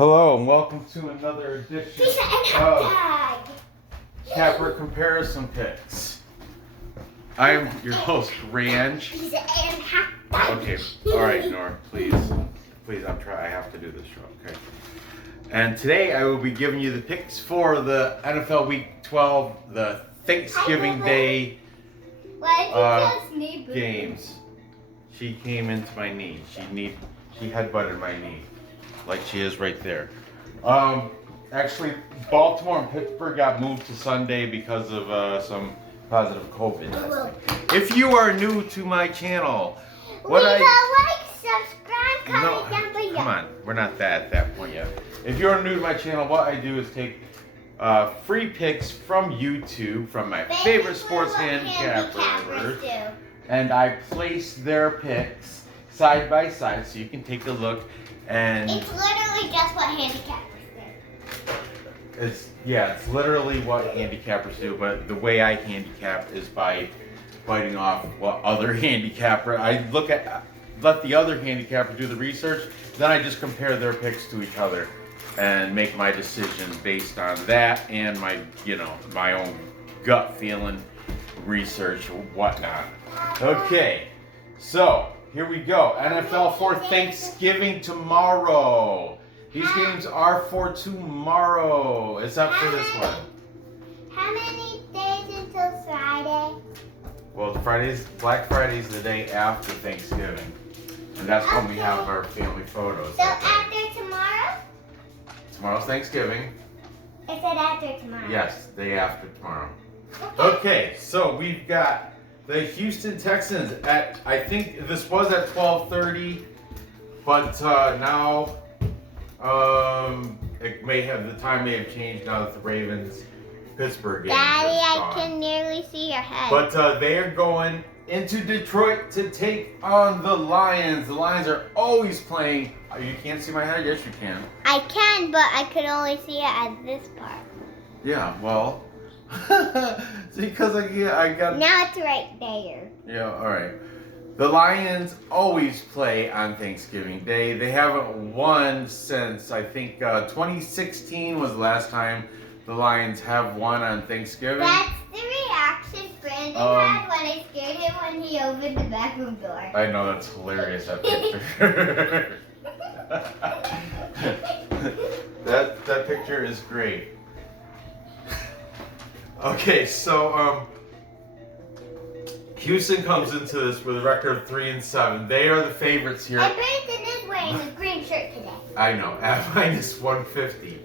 Hello and welcome to another edition of Capper Comparison Picks. I am your host, Ranj. Okay, alright, Nora, please. Please, I have to do this show, okay? And today I will be giving you the picks for the NFL Week 12, the Thanksgiving Day games. She came into my knee. She headbutted my knee. Like she is right there. Actually, Baltimore and Pittsburgh got moved to Sunday because of some positive COVID testing. If you are new to my channel, subscribe, comment down below. Come on, we're not at that point yet. If you're new to my channel, what I do is take free picks from YouTube, from my favorite sports handicappers, and I place their picks side by side so you can take a look. And it's literally just what handicappers do. It's literally what handicappers do, but the way I handicap is by biting off what other handicapper. I let the other handicapper do the research, then I just compare their picks to each other and make my decision based on that and my own gut feeling, research, whatnot. Okay, so here we go. NFL for Thanksgiving tomorrow. These games are for tomorrow, except for this one. How many days until Friday? Well, Black Friday's the day after Thanksgiving. And that's when we have our family photos. So after tomorrow? Tomorrow's Thanksgiving. It said after tomorrow. Yes, day after tomorrow. Okay, so we've got the Houston Texans I think this was at 12:30, but now the time may have changed now that the Ravens Pittsburgh game Daddy, is I gone. can nearly see your head. But they are going into Detroit to take on the Lions. The Lions are always playing. You can't see my head? Yes, you can. I can, but I could only see it at this part. Yeah, well, because I got. Now it's right there. Yeah, all right. The Lions always play on Thanksgiving Day. They haven't won since, I think, 2016 was the last time the Lions have won on Thanksgiving. That's the reaction Brandon had when I scared him when he opened the bathroom door. I know, that's hilarious, that picture. that picture is great. Okay, so Houston comes into this with a record of 3-7. They are the favorites here. And Brandon is wearing a green shirt today. I know, at -150.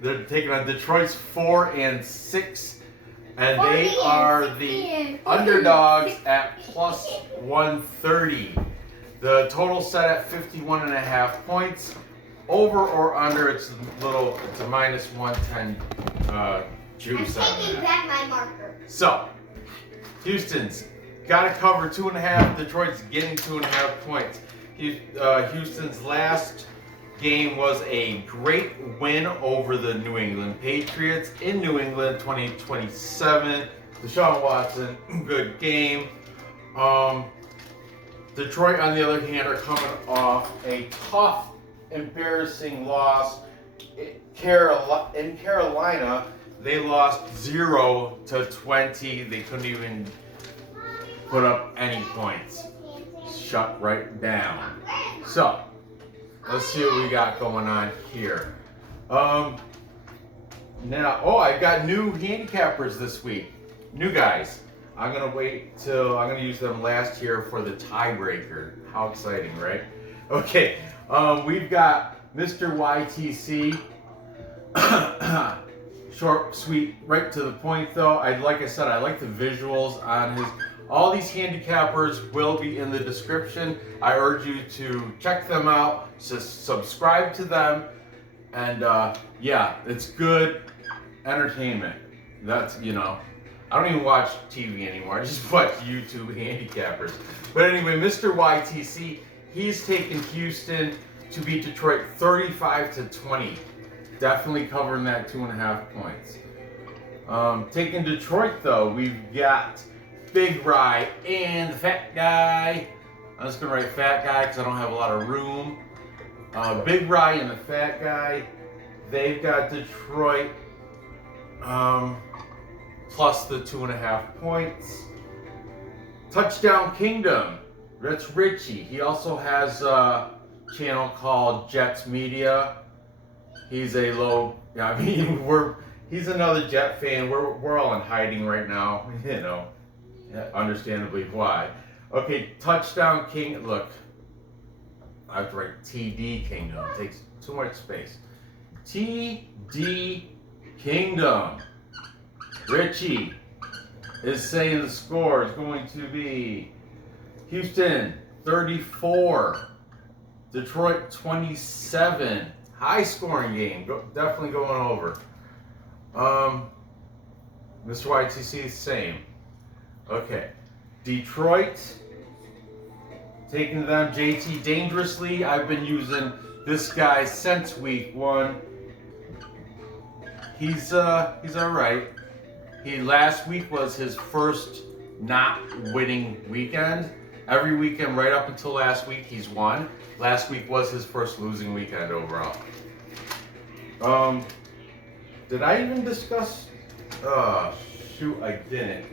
They're taking on Detroit's 4-6, and they are the underdogs at +130. The total set at 51.5 points. Over or under, it's a -110 juice. I'm taking back my marker. So, Houston's got to cover 2.5. Detroit's getting 2.5 points. Houston's last game was a great win over the New England Patriots in New England, 2027. Deshaun Watson, good game. Detroit, on the other hand, are coming off a tough, embarrassing loss in Carolina. They lost 0-20. They couldn't even put up any points. Shut right down. So, let's see what we got going on here. Now, I got new handicappers this week. New guys. I'm going to use them last year for the tiebreaker. How exciting, right? Okay, we've got Mr. YTC. Short, sweet, right to the point though. Like I said, I like the visuals on his. All these handicappers will be in the description. I urge you to check them out, subscribe to them, and yeah, it's good entertainment. That's, I don't even watch TV anymore. I just watch YouTube handicappers. But anyway, Mr. YTC, he's taken Houston to beat Detroit 35-20. Definitely covering that 2.5 points. Taking Detroit though, we've got Big Rye and the Fat Guy. I'm just gonna write Fat Guy because I don't have a lot of room. Big Rye and the Fat Guy, they've got Detroit plus the 2.5 points. Touchdown Kingdom, that's Richie. He also has a channel called Jets Media. He's a he's another Jet fan. We're all in hiding right now, you know, understandably why. Okay, Touchdown King. Look, I have to write TD Kingdom. It takes too much space. TD Kingdom. Richie is saying the score is going to be Houston 34, Detroit 27. High scoring game. Definitely going over. Mr. YTC, same. Okay. Detroit taking them. JT dangerously. I've been using this guy since week 1. He's all right. Last week was his first not winning weekend. Every weekend right up until last week he's won. Last week was his first losing weekend overall. Did I even discuss? Shoot, I didn't.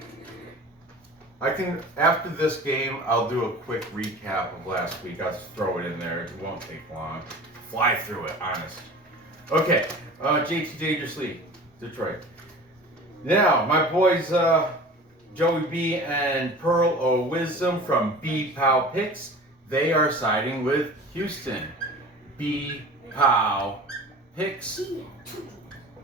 I can, after this game, I'll do a quick recap of last week. I'll just throw it in there. It won't take long. Fly through it, honest. Okay, JT Dangerously, Detroit. Now, my boys, Joey B and Pearl O Wisdom from B Pow Picks, they are siding with Houston. B Pow Picks.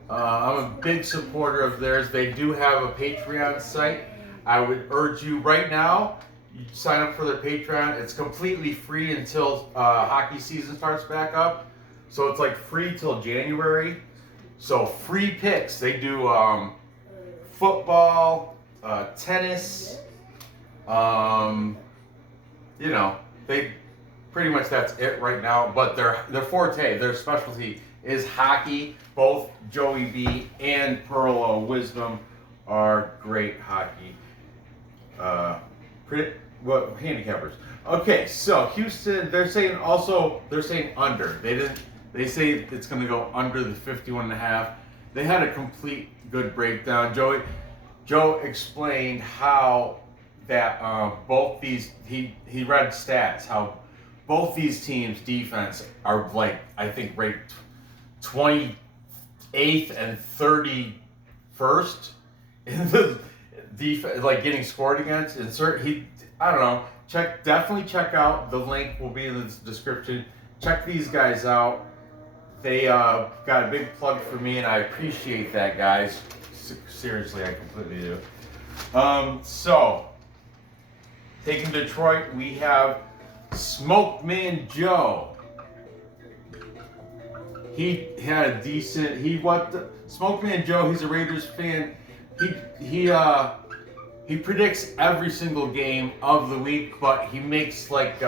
I'm a big supporter of theirs. They do have a Patreon site. I would urge you right now, you sign up for their Patreon. It's completely free until hockey season starts back up. So it's like free till January. So free picks. They do football, tennis, you know, they pretty much that's it right now. But their forte, their specialty is hockey. Both Joey B and Pearl O Wisdom are great hockey handicappers. Okay, so Houston, they're saying under. They say it's going to go under the 51.5. They had a complete good breakdown. Joe explained how that both these he read stats how both these teams' defense are like I think ranked 28th and 31st in the defense, like getting scored against. I don't know. Definitely check out the link. Will be in the description. Check these guys out. They got a big plug for me, and I appreciate that, guys. Seriously, I completely do. So, taking Detroit, we have Smoke Man Joe. He had a decent. Smoke Man Joe. He's a Raiders fan. He predicts every single game of the week, but he makes like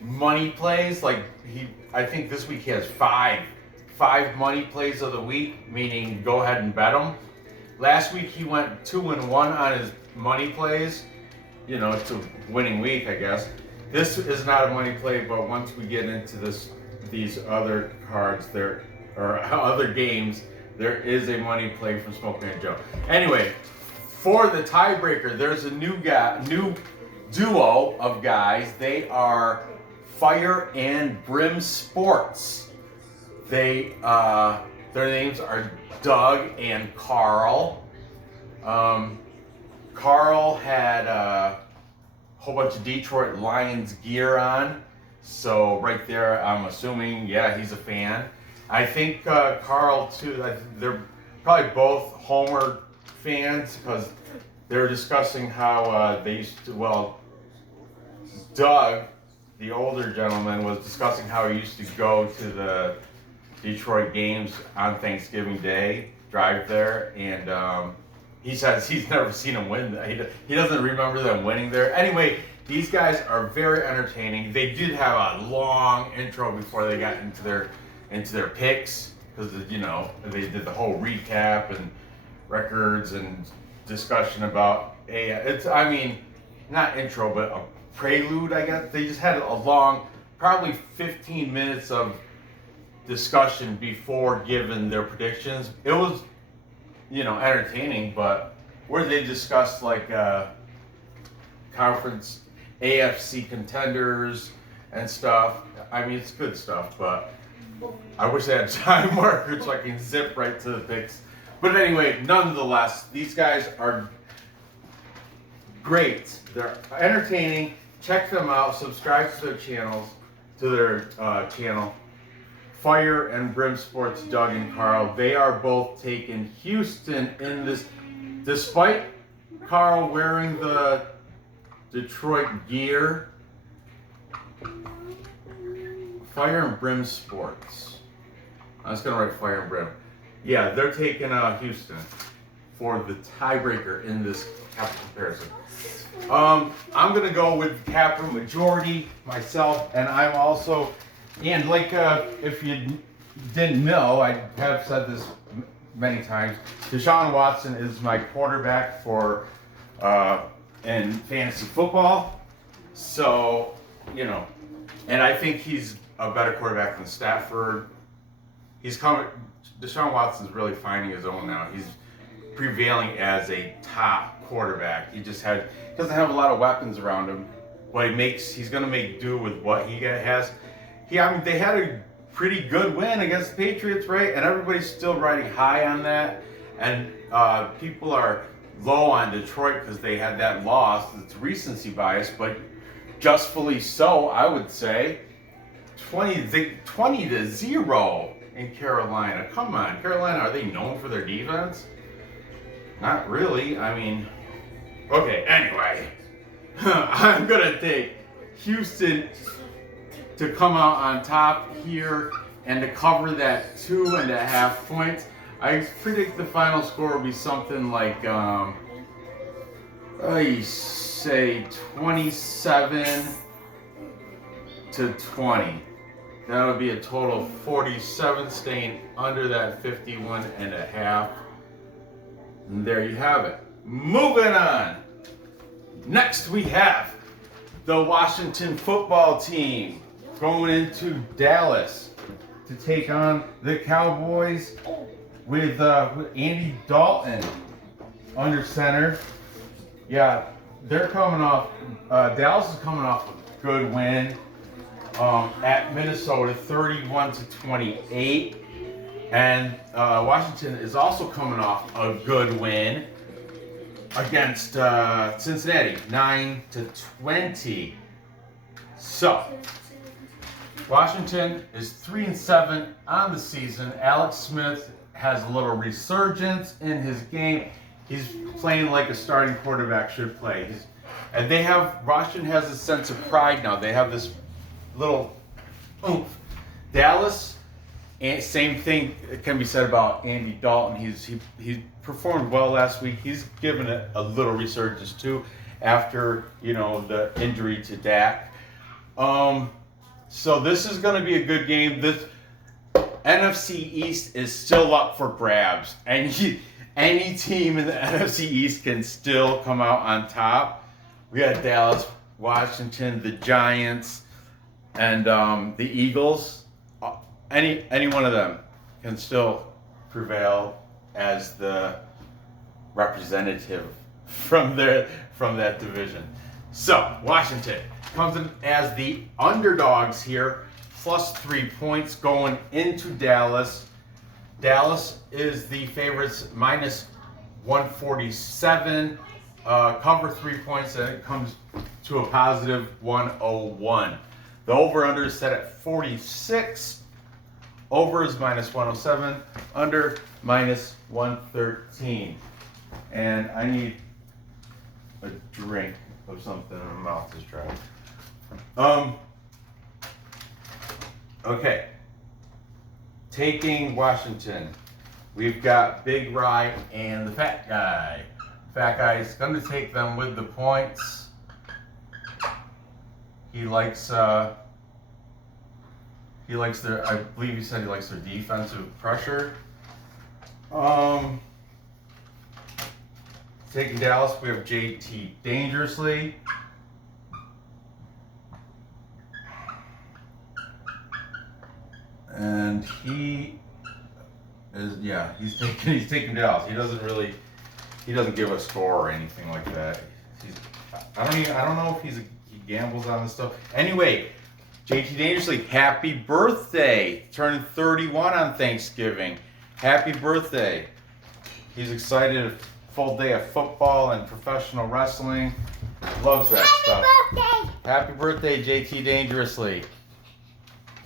money plays. Like I think this week he has five money plays of the week, meaning go ahead and bet them. Last week he went 2-1 on his money plays. You know, it's a winning week, I guess. This is not a money play, but once we get into these other cards, other games, there is a money play from Smoke Man Joe. Anyway, for the tiebreaker, there's a new duo of guys. They are Fire and Brim Sports. Their names are Doug and Carl. Carl had a whole bunch of Detroit Lions gear on. So right there, I'm assuming, yeah, he's a fan. I think Carl too, they're probably both Homer fans because they're discussing how they used to, Doug, the older gentleman, was discussing how he used to go to the Detroit games on Thanksgiving Day, drive there, and he says he's never seen them win. He doesn't remember them winning there. Anyway, these guys are very entertaining. They did have a long intro before they got into their picks because they did the whole recap and records and discussion about not intro but a prelude, I guess. They just had a long, probably 15 minutes of discussion before giving their predictions. It was, entertaining, but where they discussed like conference AFC contenders and stuff. I mean, it's good stuff, but I wish I had time marker so I can zip right to the picks. But anyway, nonetheless, these guys are great. They're entertaining. Check them out. Subscribe to their channels, channel. Fire and Brim Sports, Doug and Carl. They are both taking Houston in this, despite Carl wearing the Detroit gear. Fire and Brim Sports. I was gonna write Fire and Brim. Yeah, they're taking Houston for the tiebreaker in this capital comparison. I'm gonna go with capital majority myself, and I'm also, and like if you didn't know, I have said this many times. Deshaun Watson is my quarterback for in fantasy football, so and I think he's a better quarterback than Stafford. Deshaun Watson's really finding his own now. He's prevailing as a top quarterback. He doesn't have a lot of weapons around him, but he's going to make do with what he has. They had a pretty good win against the Patriots, right? And everybody's still riding high on that. And people are low on Detroit because they had that loss. It's recency bias, but justfully so, I would say. 20-0 in Carolina. Come on, Carolina, are they known for their defense? Not really. I mean, okay, anyway. I'm going to take Houston to come out on top here and to cover that 2.5 points. I predict the final score will be something like, I say 27-20. That'll be a total of 47, staying under that 51.5. And there you have it. Moving on. Next we have the Washington football team going into Dallas to take on the Cowboys with Andy Dalton under center. Yeah, they're coming off. Dallas is coming off a good win at Minnesota, 31-28, and Washington is also coming off a good win against Cincinnati, 9-20. So Washington is 3-7 on the season. Alex Smith has a little resurgence in his game. He's playing like a starting quarterback should play. And Washington has a sense of pride now. They have this little oomph. Dallas, and same thing can be said about Andy Dalton. He performed well last week. He's given it a little resurgence too after the injury to Dak. So this is going to be a good game. This NFC East is still up for grabs, and any team in the NFC East can still come out on top. We got Dallas, Washington, the Giants, and the Eagles. Any one of them can still prevail as the representative from that division. So Washington comes in as the underdogs here, plus 3 points going into Dallas. Dallas is the favorites, minus 147. Cover 3 points, and it comes to a positive 101. The over-under is set at 46. Over is minus 107. Under, minus 113. And I need a drink of something. My mouth is dry. Okay. Taking Washington. We've got Big Rye and the Fat Guy. Fat Guy is going to take them with the points. He likes their, I believe he said he likes their defensive pressure. Taking Dallas, we have JT dangerously. And and he is he's taking Dallas. He doesn't give a score or anything like that. I don't know if he gambles on this stuff. Anyway, JT Dangerously, happy birthday! Turning 31 on Thanksgiving. Happy birthday! He's excited. Full day of football and professional wrestling. Loves that stuff. Happy birthday, JT Dangerously.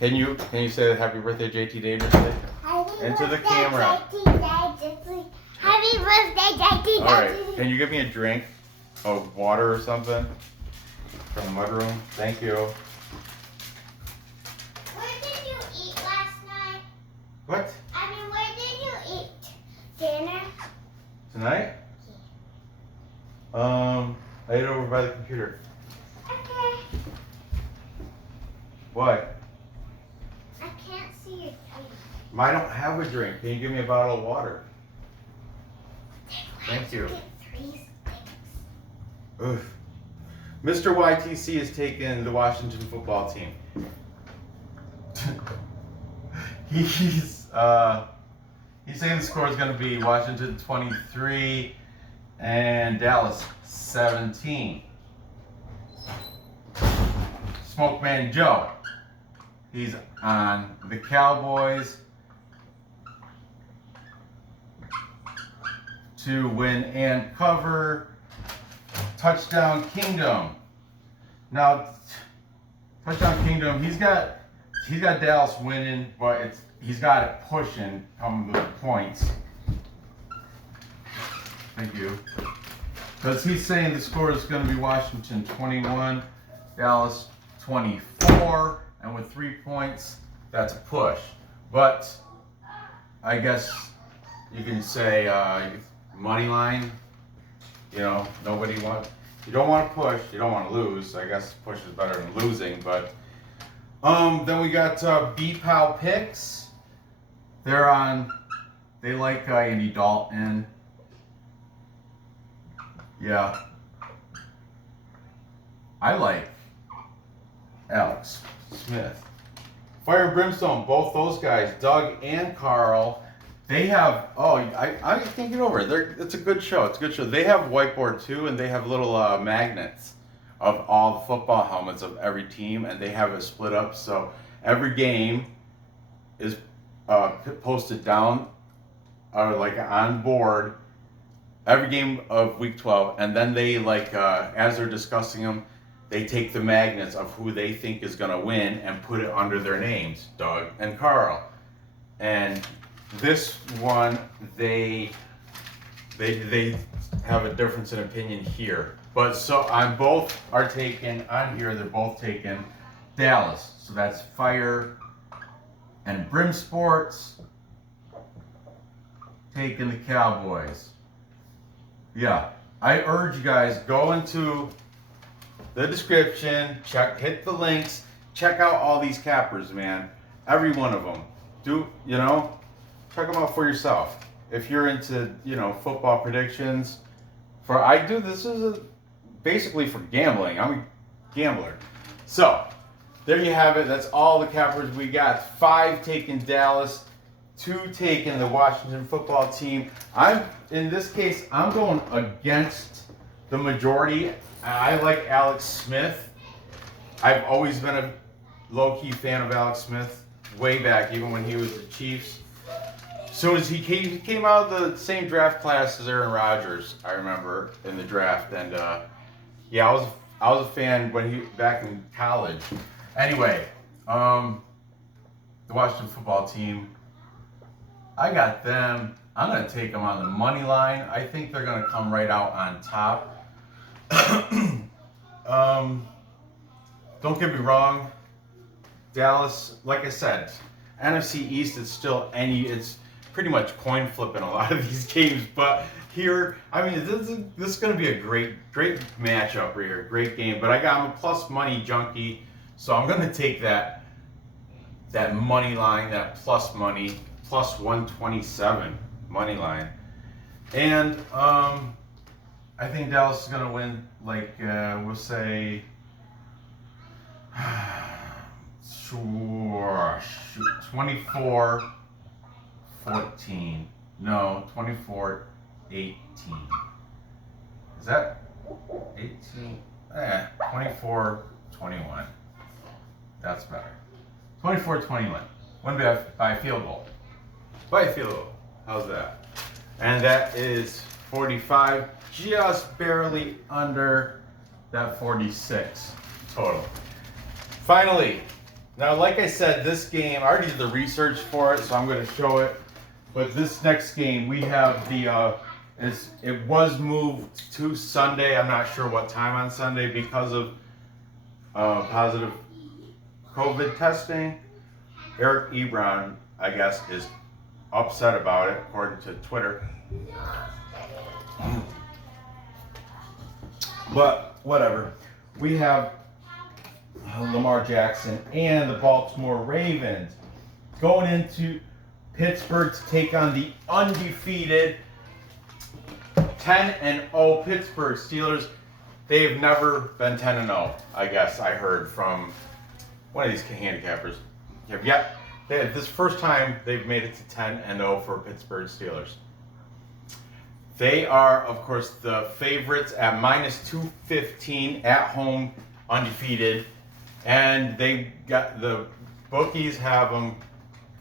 Can you say happy birthday, JT Dangerously? Into the camera. Happy birthday, JT. All right. Can you give me a drink of water or something from the mudroom? Thank you. Where did you eat last night? What? Where did you eat dinner? Tonight? I ate over by the computer. Okay. What? I can't see your drink. I don't have a drink. Can you give me a bottle of water? Thank you. Three sticks. Oof. Mr. YTC has taken the Washington football team. He's saying the score is going to be Washington 23 and Dallas 17. Smoke Man Joe, he's on the Cowboys to win and cover. Touchdown Kingdom. Now, Touchdown Kingdom, he's got Dallas winning, but he's got it pushing come the points. Thank you. Because he's saying the score is going to be Washington 21, Dallas 24, and with 3 points, that's a push. But I guess you can say money line. You know, you don't want to push, you don't want to lose. I guess push is better than losing. But then we got B-Pow Picks. They like Andy Dalton. Yeah. I like Alex Smith. Fire and Brimstone, both those guys, Doug and Carl, they have, I can't get over it. It's a good show. It's a good show. They have whiteboard too, and they have little magnets of all the football helmets of every team, and they have it split up. So every game is posted down, or like on board, every game of week 12, and then they as they're discussing them, they take the magnets of who they think is going to win and put it under their names, Doug and Carl. And this one, they have a difference in opinion here. But so both are taken on here. They're both taken Dallas. So that's Fire and Brim Sports taking the Cowboys. Yeah, I urge you guys, go into the description, hit the links, check out all these cappers, man. Every one of them. Check them out for yourself. If you're into, football predictions, this is basically for gambling. I'm a gambler. So, there you have it. That's all the cappers we got. 5 taking Dallas, 2 taking the Washington football team. In this case, I'm going against the majority. I like Alex Smith. I've always been a low-key fan of Alex Smith, way back, even when he was the Chiefs. So as he came out of the same draft class as Aaron Rodgers, I remember, in the draft. And I was a fan back in college. Anyway, the Washington football team, I got them. I'm going to take them on the money line. I think they're going to come right out on top. Don't get me wrong. Dallas, like I said, NFC East is still it's pretty much coin flipping a lot of these games. But here, this is going to be a great matchup right here. Great game. But I'm a plus money junkie, so I'm going to take that money line, that plus money, plus 127 money line. And I think Dallas is going to win, we'll say Sure. 24-14. No, 24-18. Is that 18? 24-21. That's better. 24-21. Win by a field goal. By a field goal. How's that? And that is 45, just barely under that 46 total. Finally, now like I said, this game, I already did the research for it, so I'm going to show it. But this next game, we have the, it was moved to Sunday. I'm not sure what time on Sunday because of positive COVID testing. Eric Ebron, I guess, is upset about it, according to Twitter. But whatever. We have Lamar Jackson and the Baltimore Ravens going into Pittsburgh to take on the undefeated 10-0 Pittsburgh Steelers. They've never been 10-0, I guess I heard from one of these handicappers. Yep. This first time they've made it to 10-0 for Pittsburgh Steelers. They are, of course, the favorites at -215 at home, undefeated, and they got the bookies have them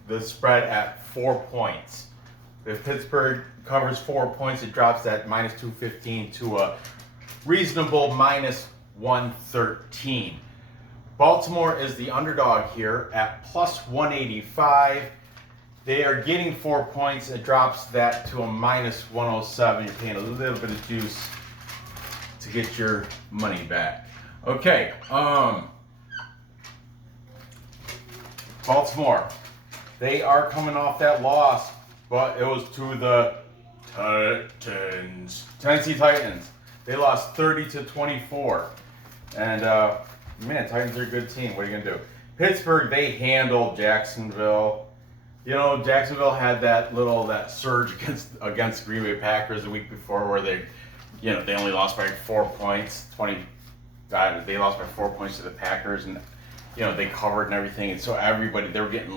the spread at 4 points. If Pittsburgh covers 4 points, it drops that -215 to a reasonable -113. Baltimore is the underdog here at +185. They are getting 4 points. It drops that to a -107. You're paying a little bit of juice to get your money back. Okay, Baltimore. They are coming off that loss, but it was to the Titans. Tennessee Titans. They lost 30-24. And man, Titans are a good team. What are you gonna do? Pittsburgh, they handled Jacksonville. You know, Jacksonville had that surge against Green Bay Packers the week before, where they only lost by 4 points. They lost by 4 points to the Packers, and they covered and everything. And so everybody, they were getting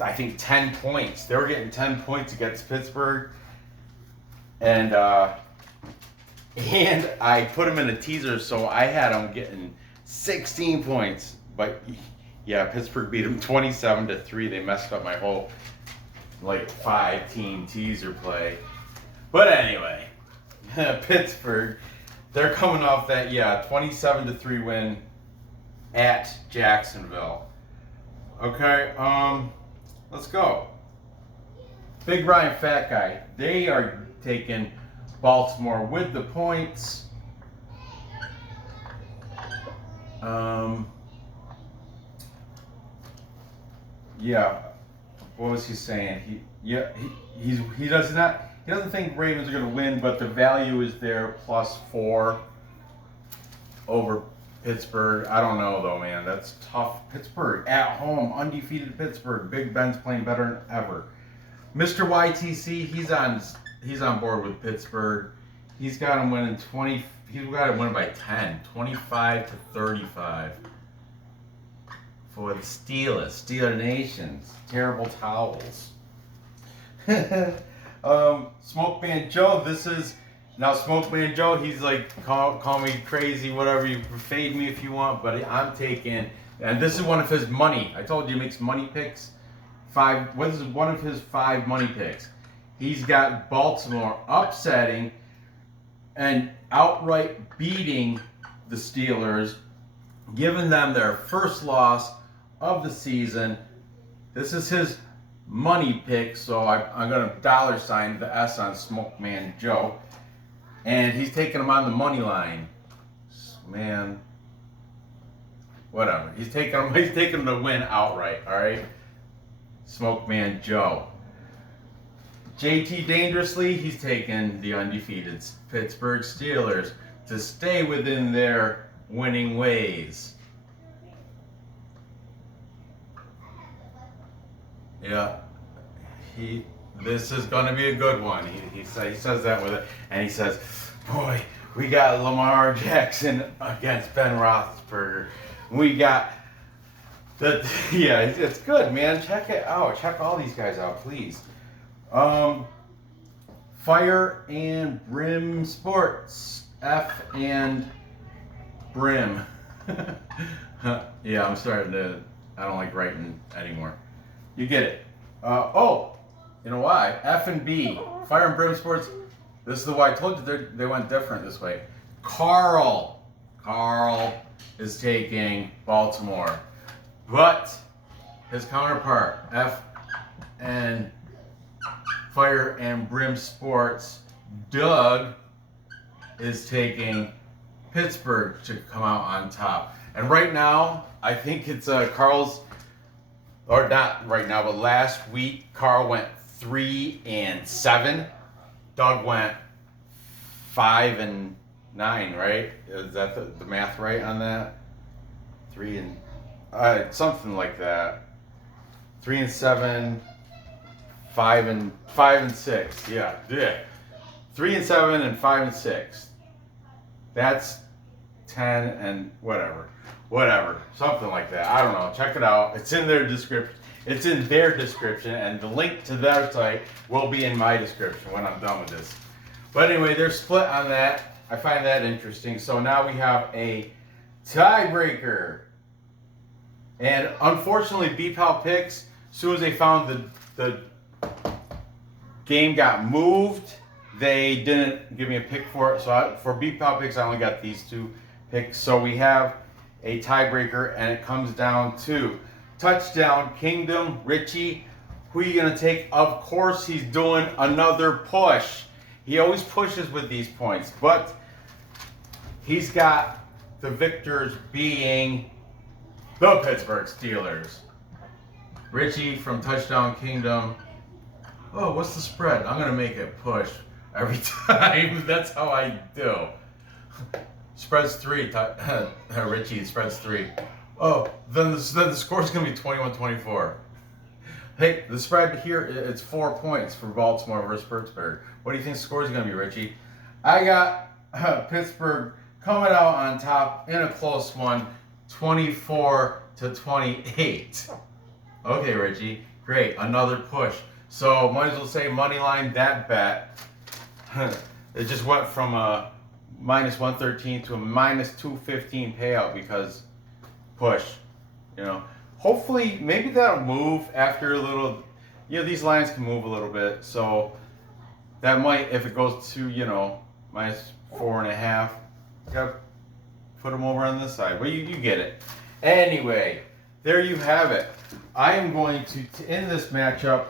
I think 10 points. They were getting 10 points against Pittsburgh, and I put them in a teaser, so I had them getting 16 points. But yeah, Pittsburgh beat them 27-3. They messed up my whole 5-team teaser play. But anyway, Pittsburgh, they're coming off that 27-3 win at Jacksonville. Okay, let's go. Big Ryan Fat Guy. They are taking Baltimore with the points. What was he saying? He doesn't think Ravens are going to win, but the value is there +4 over Pittsburgh. I don't know though, man. That's tough. Pittsburgh at home, undefeated Pittsburgh. Big Ben's playing better than ever. Mr. YTC, he's on board with Pittsburgh. He's got him winning 20. He's got him winning by 10, 25-35 for the Steelers. Steeler Nations. Terrible towels. Smoke Man Joe. Smoke Man Joe. He's call me crazy, whatever. You fade me if you want, but I'm taking. And this is one of his money. I told you he makes money picks. This is one of his 5 money picks. He's got Baltimore upsetting and outright beating the Steelers, giving them their first loss of the season. This is his money pick, so I'm going to $ the S on Smoke Man Joe. And he's taking them on the money line. Man, whatever. He's taking them to win outright, all right? Smoke Man Joe. JT Dangerously, he's taking the undefeated Pittsburgh Steelers to stay within their winning ways. Yeah, this is going to be a good one. He says that with it, and he says, "Boy, we got Lamar Jackson against Ben Roethlisberger. We got the yeah, it's good, man. Check it out. Check all these guys out, please. Fire and Brim Sports. F and Brim. Yeah, I'm starting to. I don't like writing anymore. You get it. Oh, you know why? F and B. Fire and Brim Sports. This is the way I told you they went different this way. Carl is taking Baltimore, but his counterpart F and Fire and Brim Sports, Doug, is taking Pittsburgh to come out on top. And right now, I think it's Carl's, or not right now, but last week Carl went 3-7. Doug went 5-9, right? Is that the math right on that? 3 and something like that. 3-7, 5-6. Yeah. 3-7 and 5-6. That's 10 and whatever, something like that. I don't know. Check it out. It's in their description. And the link to their site will be in my description when I'm done with this. But anyway, they're split on that. I find that interesting. So now we have a tiebreaker. And unfortunately, BPAL picks, as soon as they found the game got moved, they didn't give me a pick for it. So for BPAL picks, I only got these 2 picks. So we have a tiebreaker, and it comes down to Touchdown Kingdom. Richie, who are you going to take? Of course, he's doing another push. He always pushes with these points, but he's got the victors being the Pittsburgh Steelers. Richie from Touchdown Kingdom. Oh, what's the spread? I'm going to make it push every time. That's how I do. Spreads 3. Richie, spreads 3. Oh, then the score is going to be 21-24. Hey, the spread here, it's 4 points for Baltimore versus Pittsburgh. What do you think the score is going to be, Richie? I got Pittsburgh coming out on top in a close one, 24-28. Okay, Richie, great, another push. So might as well say money line that bet. It just went from a -113 to a -215 payout because push, you know. Hopefully, maybe that'll move after a little. You know, these lines can move a little bit, so that might, if it goes to, you know, -4.5, gotta put them over on this side. But you get it. Anyway, there you have it. I am going to end this matchup.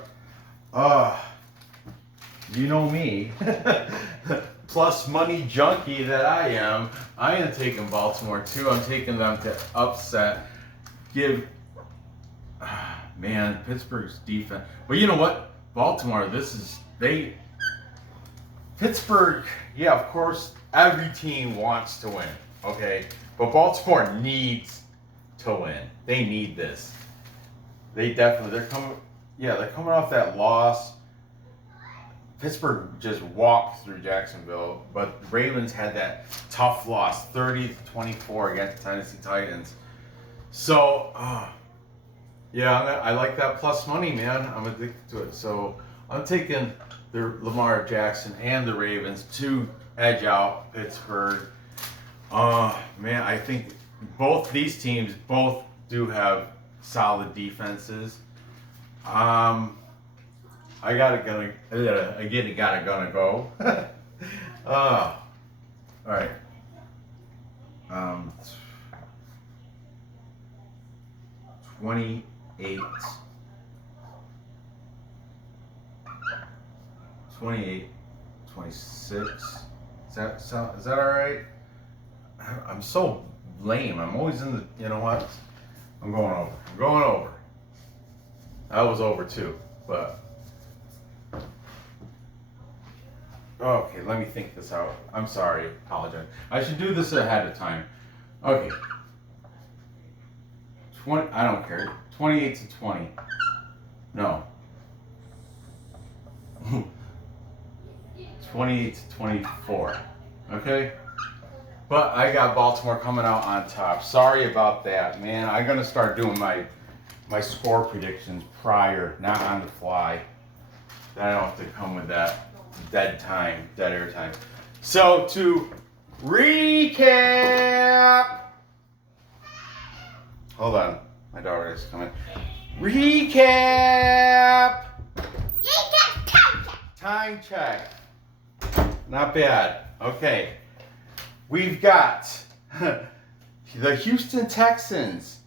You know me, plus money junkie that I am taking Baltimore too. I'm taking them to upset. Man, Pittsburgh's defense. But you know what? Baltimore, Pittsburgh, yeah, of course, every team wants to win, okay? But Baltimore needs to win. They need this. They're coming off that loss. Pittsburgh just walked through Jacksonville, but the Ravens had that tough loss, 30-24 against the Tennessee Titans. So, yeah, I like that plus money, man. I'm addicted to it. So I'm taking the Lamar Jackson and the Ravens to edge out Pittsburgh. Man, I think both these teams do have solid defenses. I gotta go. All right. 28, 26. Is that all right? I'm so lame. I'm always in the. You know what? I'm going over. I was over too, but. Okay, let me think this out. I'm sorry. Apologize. I should do this ahead of time. Okay. I don't care. 28-20. No. 28-24. Okay? But I got Baltimore coming out on top. Sorry about that, man. I'm gonna start doing my score predictions prior, not on the fly. Then I don't have to come with that dead air time. So to recap. Hold on, my daughter is coming. Recap. Time check. Not bad. Okay. We've got the Houston Texans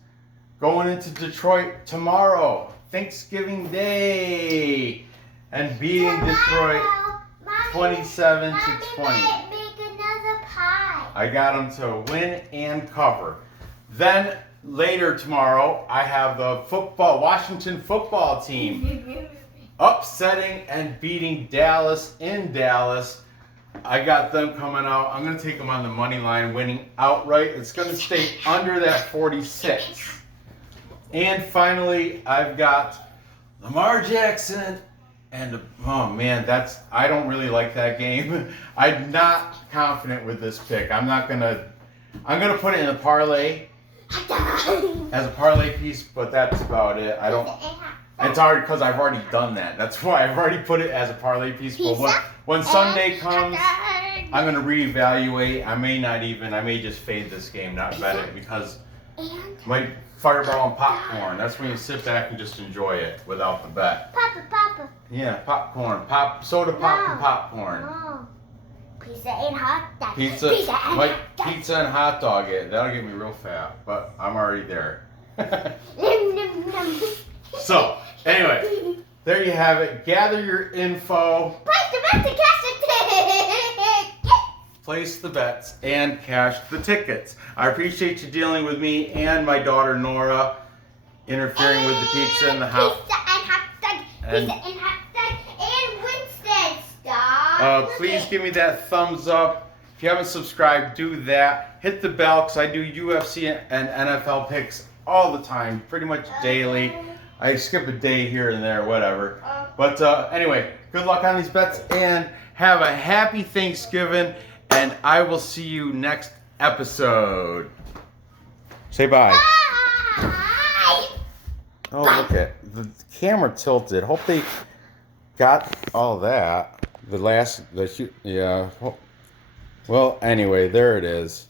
going into Detroit tomorrow, Thanksgiving Day, and beating Detroit 27 to 20. Make another pie. I got them to win and cover. Then later tomorrow, I have the Washington football team upsetting and beating Dallas in Dallas. I got them coming out. I'm going to take them on the money line, winning outright. It's going to stay under that 46. And finally, I've got Lamar Jackson. And, oh man, I don't really like that game. I'm not confident with this pick. I'm going to put it in a parlay as a parlay piece, but that's about it. It's hard because I've already done that. That's why I've already put it as a parlay piece. But when Sunday comes, I'm going to reevaluate. I may just fade this game, not bet it, because my Fireball and popcorn. That's when you sit back and just enjoy it without the bet. Papa. Yeah, popcorn. Soda pop and popcorn. No. Pizza and hot dog. Pizza and hot dog. That'll get me real fat, but I'm already there. So, anyway, there you have it. Gather your info. Place the bet to cash the ticket. Place the bets and cash the tickets. I appreciate you dealing with me and my daughter Nora interfering with the pizza and the house. Pizza and hot dog. Pizza and hot dog. And Winston, stop. Please give me that thumbs up. If you haven't subscribed, do that. Hit the bell because I do UFC and NFL picks all the time, pretty much daily. I skip a day here and there, whatever. But anyway, good luck on these bets and have a happy Thanksgiving. And I will see you next episode. Say bye. Bye. Oh, look at the camera tilted. Hope they got all that. Yeah. Well, anyway, there it is.